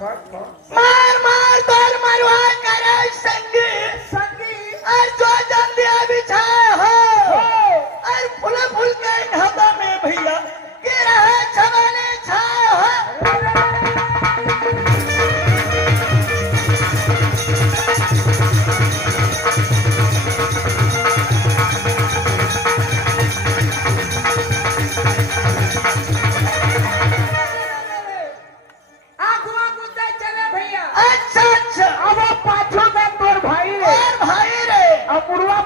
मार मार तोर मरवा करे संगी और जो जल्दी अभी छाए हो और फूल के ढाबा में भैया गिरा है छवाने छाए हो।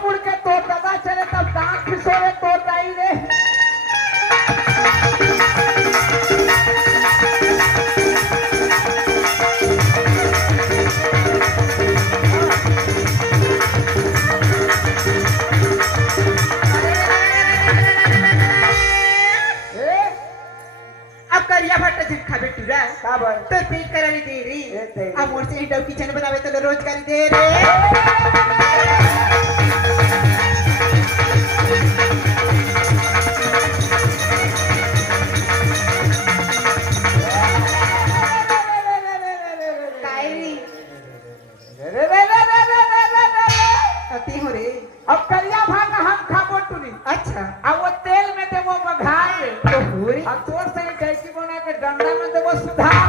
मुड़ के तोड़ दबा चले तब दांत खिसोरे तोड़ दाई रे। अब करिया भट्ट झटका बेटूरा तो पीक करानी दे रही अब मोरसे डब किचन बनावे तो रोजगारी दे रे। अब करिया भाग हम खाबो टूरी। अच्छा अब वो तेल में दे वो बघार तो पूरी अब तोर से कैसी बना के डंडा में दे वो सुधार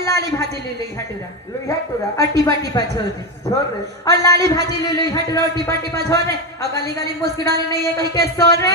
लाली भाजी ले ली हटूरा लुइहा टूरा और टिपा छोड़ दे और लाली भाजी ले ली हटूरा और टिपा छोड़ दे और गली गली मुस्की डाली नहीं है कहीं के सो रे।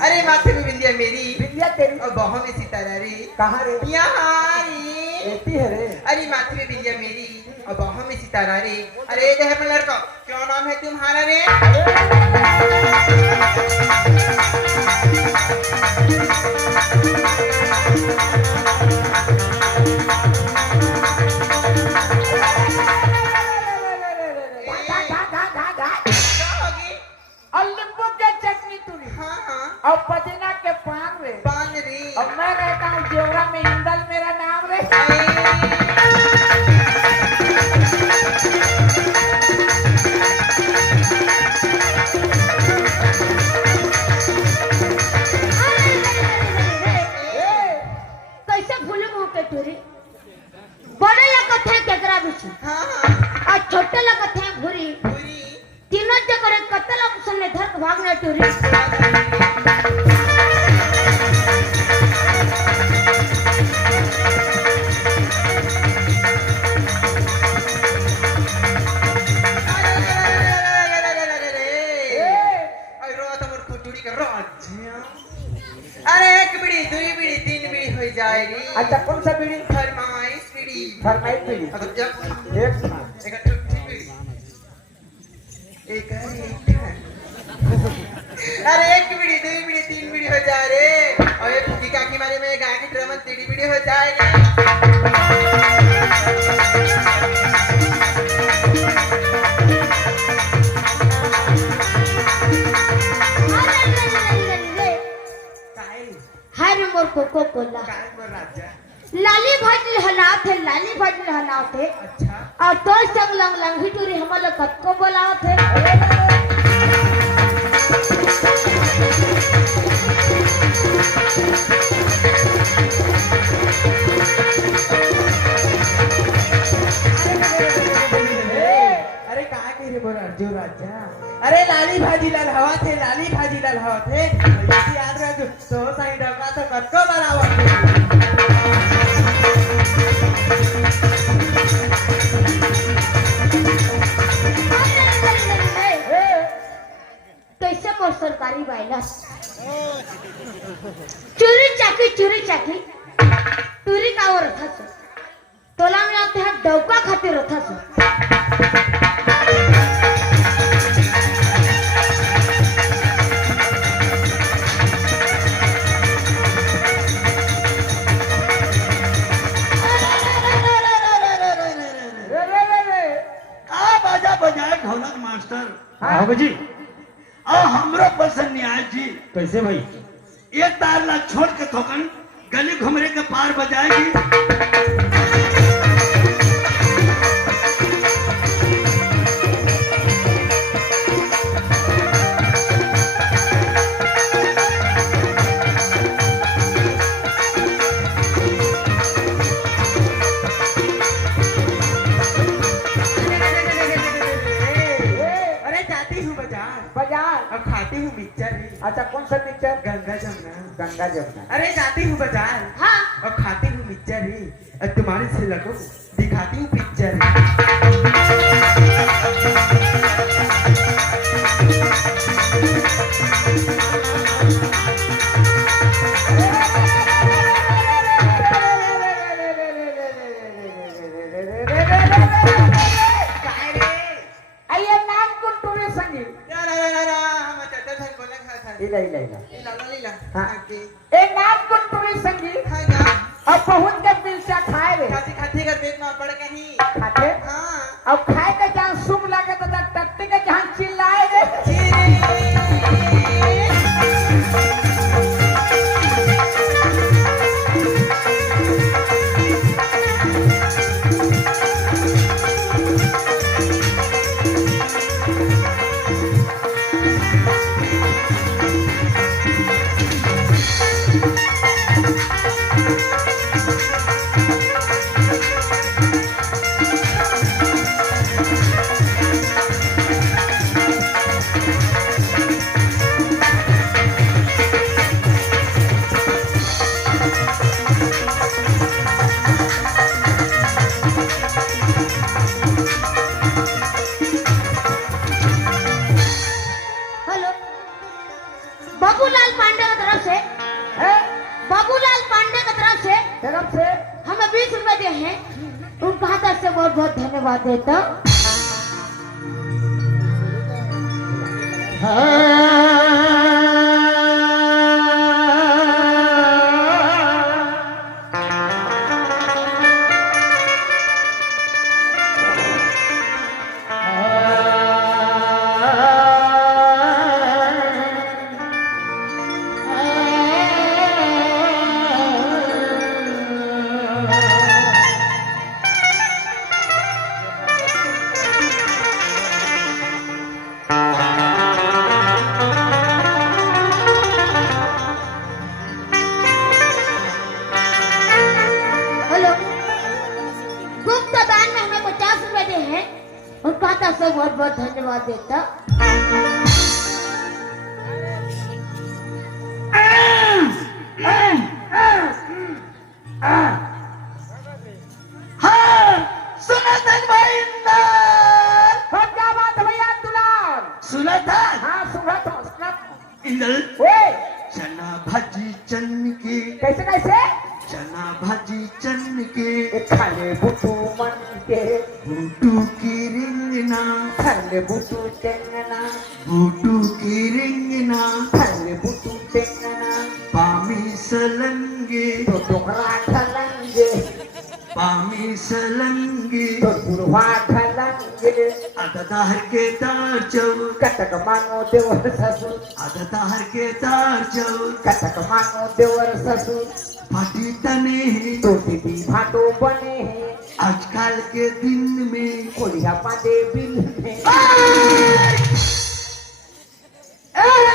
अरे माथे में बिंदिया मेरी बिंदिया तेरी और बाहों में सितारा रे कहाँ रे यहाँ रे एती है रे। अरे माथे में बिंदिया मेरी और बाहों में सितारा रे। अरे ये है लड़का क्या नाम है तुम्हारा रे? और पदीना के पान रे और मैं रहता हूँ जेवरा में इंदल मेरा नाम रे। कैसे भूलूं मुँह के टूरी बड़े लगत है केकरा बिछी और छोटे लगत है भूरी तीनों जगह कतल अपने धर के भागने टूरी। अरे एक बीड़ी दुई बीड़ी तीन बीड़ी हो जाएगी। अच्छा कौन सा बीड़ी? फरमाइश बीड़ी। फरमाइश बीड़ी एक अरे एक बीड़ी दुई बीड़ी तीन बीड़ी हो जाए रे और ये फूकी काकी मारे में गाय की ड्रमन तीड़ी बीड़ी हो जाएगी। हर मोर कोको कोला लाली भाजी हलात है अच्छा और तो संग लंग लंगी टूरी हमारे कत को बोलावत है। अरे कहा कह रहे बोला जो राजा अरे लाली भाजी लाल हवा थे याद रह तो साई डबला तो कटको बराबर चुरी चाकी टुरी कावर रथास तोला मी आता ह्या डौका खाते रथास का बाजा बजाए ढोलक मास्टर हाँ बाबूजी और हमरो पसंद न्याय जी कैसे भाई एक तार ला छोड़ के थोकन गली घुमरे के पार बजाएगी अरे जाती हूँ बाजार बाजार अब खाती हूँ मिक्सचर भी अच्छा कौन सा पिक्चर गंगा जमुना गंगा जमुना अरे जाती हूँ बाजार हाँ और खाती हूँ मिक्सचर ही और तुम्हारे से लगो दिखाती हूँ पिक्चर काय रे अय्या नाम कोण टोरे संगीत हम चटर धन बोले खा खा इला इला इला लीला लीला हाँ। आके ए नाम कोण टोरे संगीत हाँ ना अब पहुंच के पिलसा खाए रे खाती खाती कर पेट में पड़ कहीं खाते हाँ अब खाए के जहाँ सुम लगे तो टट्टे के जहाँ चिल्लाए रे हेलो बाबूलाल पांडे की तरफ से है बाबूलाल पांडे की तरफ से तरफ से हमें 20 रुपए दिए हैं उनका तरफ से बहुत बहुत धन्यवाद देता हूँ। हेलो गुप्त दान में हमें 50 रुपए दिए हैं उनका तरफ से बहुत बहुत धन्यवाद देता हाँ सुना था भाई इंदल हो क्या बात है भैया दुलार सुना था हाँ सुना तो इंदल ओए चना भाजी चन्न के कैसे कैसे चना भाजी चन्न के ए खाले बुटू मन के बूटू की रिंगना खाले बुटू टेंगना बूटू की रिंगना खाले बुटू टेंगना पामी सलंगे तो डोकरा खलंगे पामी सलंगे तो बुढ़वा खलंगे अददाहर के तार चौर कटक मानो देवर ससुर अददाहर के तार चौर कटक मानो देवर ससुर फाटी तने तो दीदी भाटो बने हैं आजकल के दिन में कोलिया पादे बिल में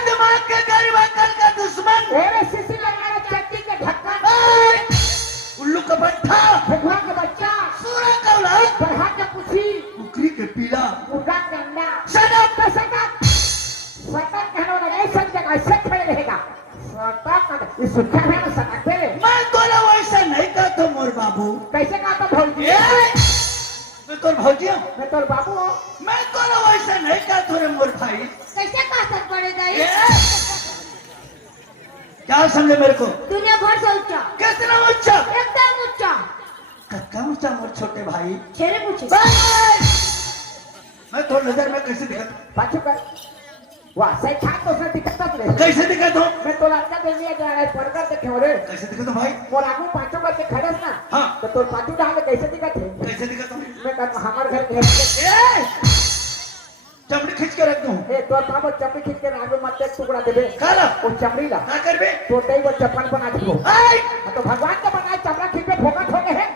दिमाग के गरीब अकल का दुश्मन मेरे सिसी लगाना चट्टी के ढक्कन उल्लू का भट्ठा भगवा के बच्चा सूरा का औलाद बढ़ा के पूछी कुकरी के पीला मुर्गा के अंडा सनक का सकत सकत कहने वाला नहीं सब जगह ऐसे खड़े रहेगा सकत इस सुखा है ना सकत पे मैं तोला वैसा नहीं कहता मोर बाबू कैसे कहता भौजी मैं तोर भौजी हूँ मैं तोर बाबू हूँ मैं तोला वैसा नहीं कहता रे मोर भाई कैसे कहा सर पड़ेगा ए, क्या समझे मेरे को? दुनिया भर से ऊंचा, कितना ऊंचा? एकदम ऊंचा। कम ऊंचा मोर छोटे भाई। छेरे पूछे मैं तो नजर में कैसे दिखता? पाछू कर वाह सही खा तो से दिखता रे कैसे दिखता हूँ? मैं तो लड़का दे दिया जा रहा है पढ़कर देखे हो रे कैसे दिखता हूँ भाई? मोर आगू पाछू करके खड़स ना हाँ। तो तोर पाछू डाल के कैसे दिखत है कैसे दिखता हूँ? मैं कहता हमार घर के चमड़ी खींच के रख दूं। ए तोर पापा चपड़ी खींच के आगे मत एक टुकड़ा देबे काला वो चमड़ी ला ना कर बे। तो तई वो चप्पल बना दियो आई तो भगवान का बनाए चमड़ा खींच के फोकट हो गए हैं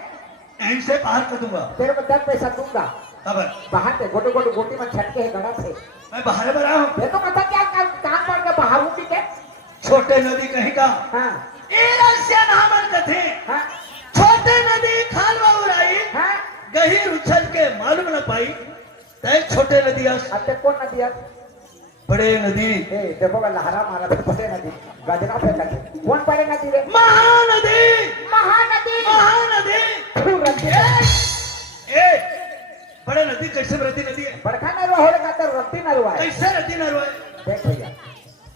एंड से बाहर कर दूंगा। तेरे को 10 पैसा दूंगा खबर बाहर से गोटो गोटो गोटी में छटके है गड़ा से मैं बाहर बना हूँ। ये तो पता क्या काम कर के बाहर उठी के छोटे नदी कहीं का हां एरस्य नामन कथे हां छोटे नदी खालवा उड़ाई हां गहीर उछल के मालूम न पाई तय छोटे नदी अस अब तक कौन नदी है बड़े नदी ए देखो का लहरा मारा तो बड़े नदी गजरा पे लगे कौन बड़े नदी रे महानदी महानदी। महानदी तू रखी ए बड़े नदी कैसे बड़ी नदी है? बड़का नरवा होले का तो रत्ती नरवा है कैसे नदी न रोए? देख भैया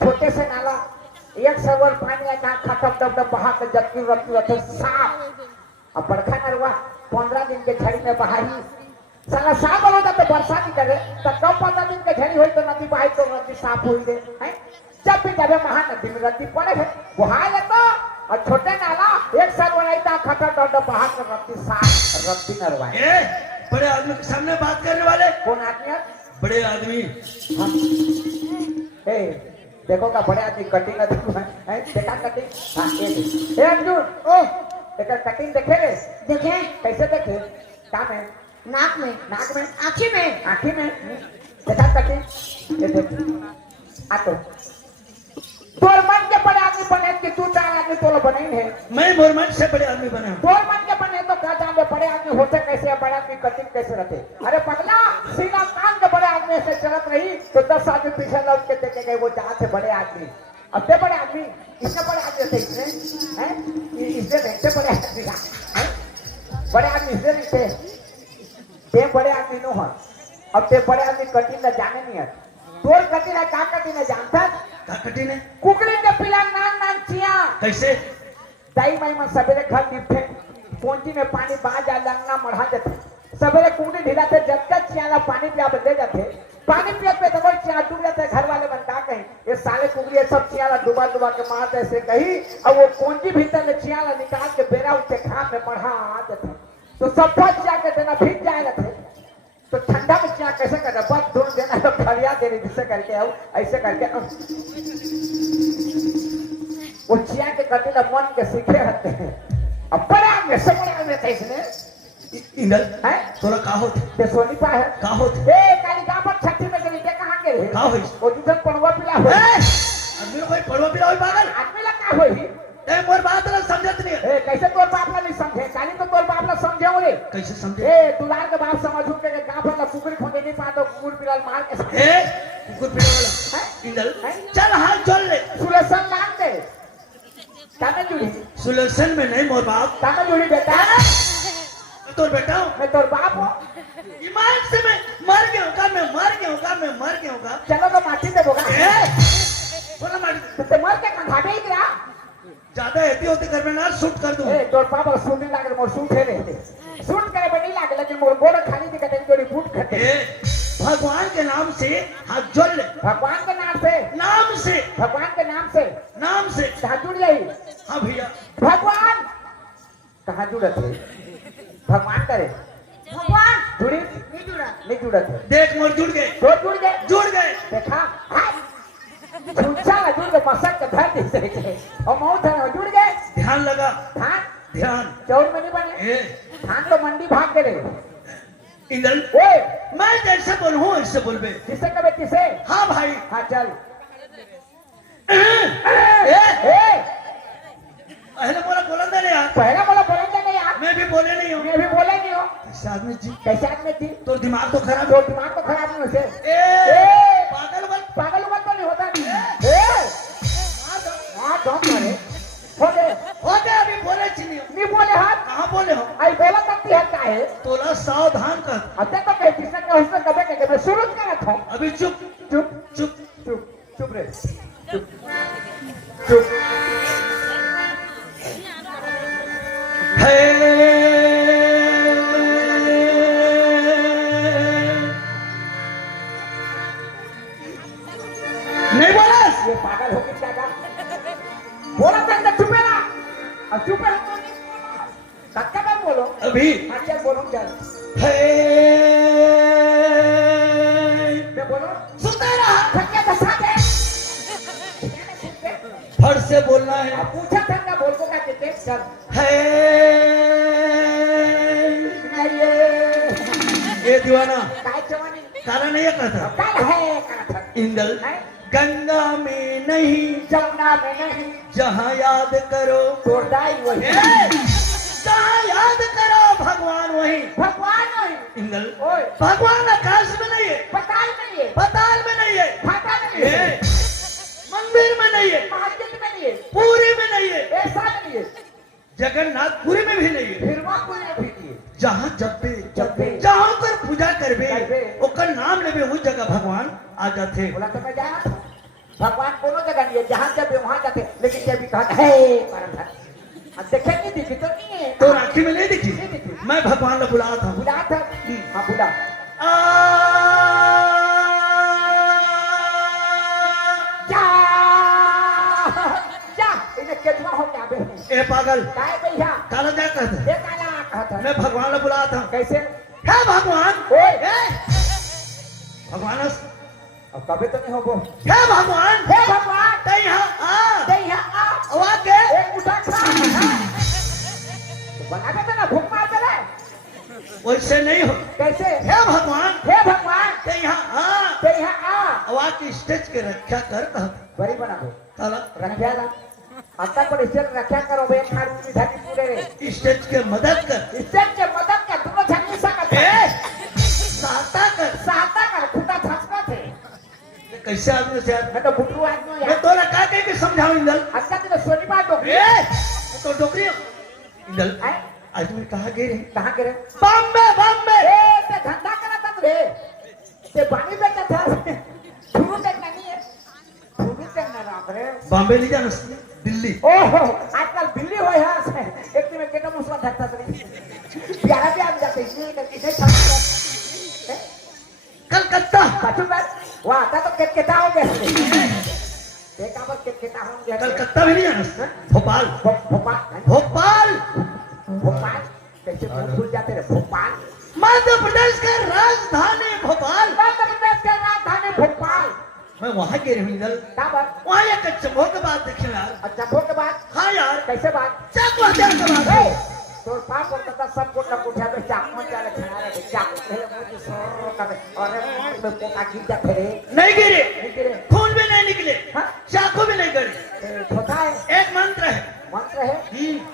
छोटे से नाला एक सवर पानी है ना खटम डब डब बहा के जत्ती रत्ती रखे साफ अब बड़का नरवा 15 दिन के झड़ी में बहाई साला साफ होता तो बरसात ही करे तो कम 15 दिन के झड़ी हुई तो नदी बहाई तो नदी साफ हुई दे हैं जब भी जावे महानदी में रत्ती पड़े है वहां ले तो और छोटे नाला एक साल बनाई खटम डब डब बहा के रत्ती साफ रत्ती नरवा है ए बड़े आदमी के सामने बात करने वाले कौन आदमी है बड़े आदमी ए देखो का बड़े आदमी कटिंग है देखा कटिंग हाँ ए अर्जुन ओ देखा कटिंग देखे रे देखे कैसे देखे क्या में नाक में, नाक में आँखी में। आँखी में देखा कटिंग ये देख आ तो तोर मन के बड़े आदमी बने कि तू 4 आदमी तोला बने ही है मैं मोरमन से बड़े आदमी बना हूँ। तोर मन के बने तो क्या जाने बड़े आदमी होते कैसे है बड़े आदमी कटिंग कैसे रहते अरे पगला सीना कान के बड़े आदमी ऐसे चलत रही तो 10 आदमी पीछे लौट के देखे गए वो जहाँ से बड़े आदमी अब ते बड़े आदमी इसने बड़े आदमी थे इसने हैं इसने रहते बड़े आदमी का हैं बड़े आदमी इसने नहीं थे ते बड़े आदमी नो हो अब ते बड़े आदमी कटिंग न जाने नहीं है तोर कटिंग है का कटिंग है जानता का कटी ने कुकड़ी के पिला नान नान चिया कैसे दाई माई में सवेरे घर निपटे पोंची में पानी बहा जा लंगना मढ़ा देते सवेरे कुकड़ी ढिलाते जब तक चियाला पानी पिया दे जाते पानी पिया पे तो चिया डूब जाते घर वाले बनता कहीं ये साले कुकड़ी ये सब चियाला डुबा डुबा के मारते ऐसे कहीं अब वो पोंची भीतर में चियाला निकाल के बेरा उठे खा में बढ़ा देते तो सब चिया के देना भीग जाए थे तो ठंडा में चिया कैसे करना बस धुल देना तो फरिया देने जिससे करके आओ ऐसे करके वो चिया के कटिला मन के सीखे रहते हैं अब बड़े आदमी से बड़े आदमी थे इसने इंगल हैं तोरा का होत ते सोनी पा है का होत ए कालिका पर छठी में गली के कहां के का होई वो दूसर पड़वा पिला हो आदमी कोई पड़वा पिला होई पागल आदमी ला का होई ए मोर बात ना समझत नहीं ए कैसे तोर बाप ला नहीं समझे काली तो तोर बाप ला समझे रे कैसे समझे ए दुलार के बाप समझू के गांव पर ला कुकुर खोदे नहीं पातो कुकुर पिलाल मार के ए कुकुर पिला वाला इंगल चल हाथ जोड़ ले सुलेशन लाग दे कामे जुड़ी सुलेशन में नहीं मोर बाप कामे जुड़ी बेटा मैं तोर बेटा हूँ मैं तोर बाप हूँ ईमान से मैं मर गया हूँ का मैं मर गया हूँ का मैं मर गया हूँ का चलो तो माटी दे बोगा बोला मार ते मर के कंधा में ही गिरा ज्यादा हेती होते घर में ना शूट कर दूं ए तोर पापा सूट नहीं लागे मोर सूट है रे सूट करे बनी लागे लेकिन मोर गोड़ खाली दिखते जोड़ी बूट खटे ए भगवान के नाम से हाथ जोड़ ले भगवान के नाम से नाम से कहाँ जुड़ जाई हाँ भैया भगवान कहाँ जुड़त है भगवान करे भगवान जुड़ी नहीं जुड़ा। नहीं जुड़त है देख मोर जुड़ गए तो जुड़ गए देखा झूठा ला जुड़ गए मसक के धर दे से और मौत है जुड़ गए ध्यान लगा धान ध्यान चौर में नहीं बने ए धान तो मंडी भाग गए इंगल ए मैं जैसे बोलूँ ऐसे बोलबे किसे कबे किसे हाँ भाई हाँ चल ए पहले बोला बोला था नहीं यार पहला बोला बोलेंगे नहीं यार मैं भी बोले नहीं हूँ मैं भी बोले नहीं हो कैसे आदमी जी कैसे आदमी थी तो दिमाग तो खराब तो दिमाग तो खराब नहीं होते ए पागल बन पागल उगल तो नहीं होता नहीं हाँ डॉक मारे हो गए होते अभी बोले चीनी नहीं बोले हाथ कहाँ बोले हो आई बोला तक है का है तोला सावधान कर अब तक तो कहीं किसने कहा उसने कबे के मैं शुरू कर रखा हूँ अभी चुप चुप चुप चुप चुप रे चुप चुप मैं बोलूं क्या हे मैं बोलूं सुनते रहा थके तो साथे फट से बोलना है अब पूछा था क्या बोल को क्या कहते चल है नहीं ये दीवाना काय जवानी काला नहीं है कहता काय है का था इंगल है गंगा में नहीं जमुना में नहीं जहाँ याद करो तोड़दाई वही ए, जहाँ याद करो भगवान वही भगवान वही इंगल ओए भगवान आकाश में नहीं है पताल में नहीं है पताल में नहीं है फाटा में नहीं ए, है मंदिर में नहीं है मस्जिद में नहीं है पूरी में नहीं है ऐसा नहीं है जगन्नाथपुरी में भी नहीं है फिर वहाँ कोई नहीं भी है जहाँ जब जब भी जहाँ कर पूजा करबे करबे। ओकर नाम लेबे उस जगह भगवान आ जाते बोला तो मैं जाया था भगवान कोनो जगह नहीं है जहाँ जब वहाँ जाते लेकिन जब भी कहा है परम धन अब देखे नहीं दिखी तो नहीं है तो राखी में नहीं दिखी नहीं दिखी। मैं भगवान ने बुलाया था बुला था हाँ बुला जा जा इन्हें केतवा हो क्या बे ए पागल काय भैया काला जा कहता ये काला कहता है मैं भगवान ने बुलाया था कैसे है भगवान ओए ए, भगवान अब कभी तो नहीं हो वो है भगवान हे भगवान ते यहाँ आ दे यहाँ आ आवा के एक उठा खा तो बना देते ना भूख मार दे वैसे नहीं हो कैसे है भगवान हे भगवान ते यहाँ आ दे यहाँ आ आवा की स्टेज के रक्षा कर कहता बड़ी बना दो काला रखिया ना आता को स्टेज रखिया करो बे खाड़ी की धनी पूरे रे स्टेज के मदद कर स्टेज के मदद का दोनों धनी सकत ए, है सहायता कर सहायता कर खुदा थसका थे कैसे आदमी से यार मैं तो बुटरू आदमी हूँ मैं यार तो लगा के समझाऊं इंदल अच्छा तो सोनी बात हो ए मैं तो डोकरी हूं। इंदल है आज मैं कहाँ गए रे कहाँ गिरे बॉम्बे बॉम्बे ए ते धंधा करा था रे ते पानी बेचा था शुरू तक नहीं है शुरू तक ना राख रे बॉम्बे नहीं जाना दिल्ली ओहो आजकल दिल्ली हो यहाँ से एक दिन में कितना मुस्वा धरता था प्यारा भी आ जाते इसलिए किसे छापता कलकत्ता पाछू बात वाह आता तो कितना हो गया देखा बस कितना होंगे कलकत्ता भी नहीं जाना भोपाल भोपाल भोपाल भोपाल कैसे भूल जाते रहे भोपाल मध्य प्रदेश का राजधानी भोपाल मध्य प्रदेश के राजधानी भोपाल मैं वहाँ गए रे इंदल क्या बात वहाँ एक चमो के बाद देखे यार अच्छा भोग के बाद हाँ यार कैसे बात चाकू हथियार के बाद ए, तो पाप करता था सब कुछ लग उठा तो चाकू में चले खड़ा रहे चाकू पहले मुझे सर कर और मैं पोका गिर जा फिरे नहीं गिरे निकले खून भी नहीं निकले हाँ चाकू भी नहीं गिरे छोटा है एक मंत्र है मंत्र है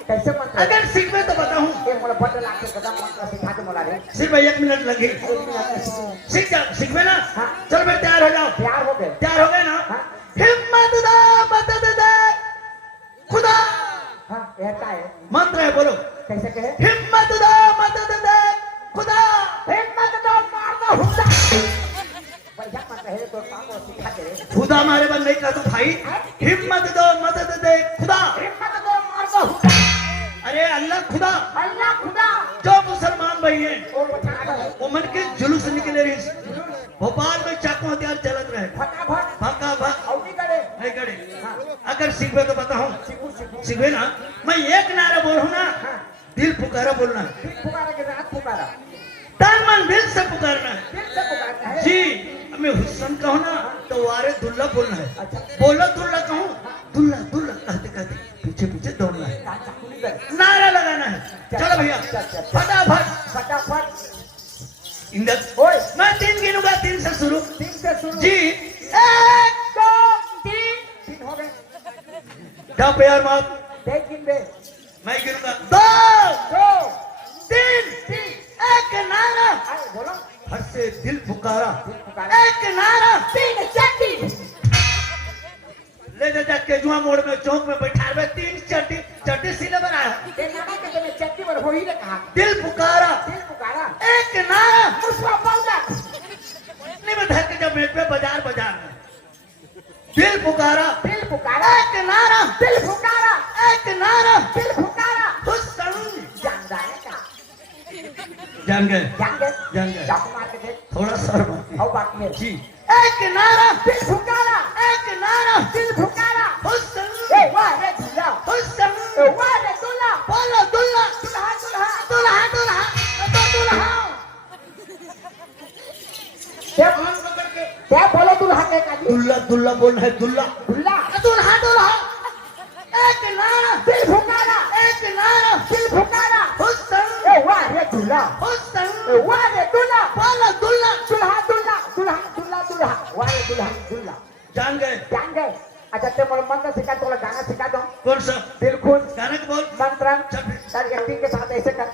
कैसे मंत्र है अगर सीख में तो बताऊं ये मोला बट लाके कदम मंत्र सिखा दे मोला रे सिर्फ 1 मिनट लगे एक मिनट में सीख। सीख जा सीख में ना हाँ। चल फिर तैयार हो जाओ तैयार हो गए तैयार हो गए ना हाँ। हिम्मत दो मदद दे खुदा हाँ यह क्या है मंत्र है बोलो कैसे कहे हिम्मत दो मदद दे खुदा हिम्मत दो मार दो हुदा बढ़िया मंत्र है तो काम को सिखा दे रे खुदा हमारे बन नहीं कहता भाई हिम्मत दो मदद दे खुदा हिम्मत दो मार दो हुदा अरे अल्लाह खुदा अल्लाह खुदा जो मुसलमान भाई हैं और बता रहा वो मन के जुलूस निकले रही भोपाल में चाकू हथियार चलत रहे फटाफट भागा भाग औनी करे नहीं करे अगर सीखे तो बताऊं सीखू सीखू सीखे ना मैं एक नारा बोलूं ना दिल पुकारा बोलना है दिल पुकारा के रात पुकारा तन मन दिल से पुकारना है दिल से पुकारना है जी मैं हुस्न कहूँ ना तो वारे दुल्ला बोलना है अच्छा बोलो दुल्ला कहूँ दुल्ला दुल्ला कहते कहते पीछे पीछे दौड़ना है चाकू नहीं करे नारा लगाना है चलो भैया फटाफट फटाफट इंदर ओए मैं 3 गिनूंगा 3 से शुरू 3 से शुरू जी 1 2 3 3 हो गए डब यार मत देख गिन दे मैं गिनूंगा 2 2 3 3 एक नारा आए बोलो हर से दिल पुकारा दिल पुकारा एक नारा 3 4 ले जा केजुआ मोड़ में चौक में बैठा हुए 3 चट्टी सीने पर आया ये नाना के जने चट्टी पर हो ही ने कहा दिल पुकारा दिल पुकारा एक नारा मुसवा पाउडर नहीं मैं धर के जब मेट पे बाजार में दिल पुकारा दिल पुकारा एक नारा दिल पुकारा एक नारा दिल पुकारा हुस्न जानदार है का जान गए जान गए चाकू मार के देख थोड़ा शर्म और बाकी है जी एक नारा दिल पुकारा एक नारा दिल पुकारा हुस्न ए वाह रे दुल्हा हुस्न ए वाह रे दुल्हा बोलो दुल्ला दुल्हा दुल्हा दुल्हा दुल्हा दुल्ला दुल्ला बोल है दुल्ला दुल्ला दुल्हा दुल्हा एक नारा दिल फुकारा एक नारा दिल फुकारा हुस्न ए वाह रे दुल्हा हुस्न ए वाह रे दुल्हा बोला दुल्ला दुल्हा दुल्हा दुल्हा दुल्हा दुल्हा वाह रे दुल्हा दुल्हा जान गए जान गए अच्छा ते मला मंत्र सिखा तो गाना सिखा दो कौन सा दिल खुश गाना बोल मंत्र चल तारी एक्टिंग के साथ ऐसे कर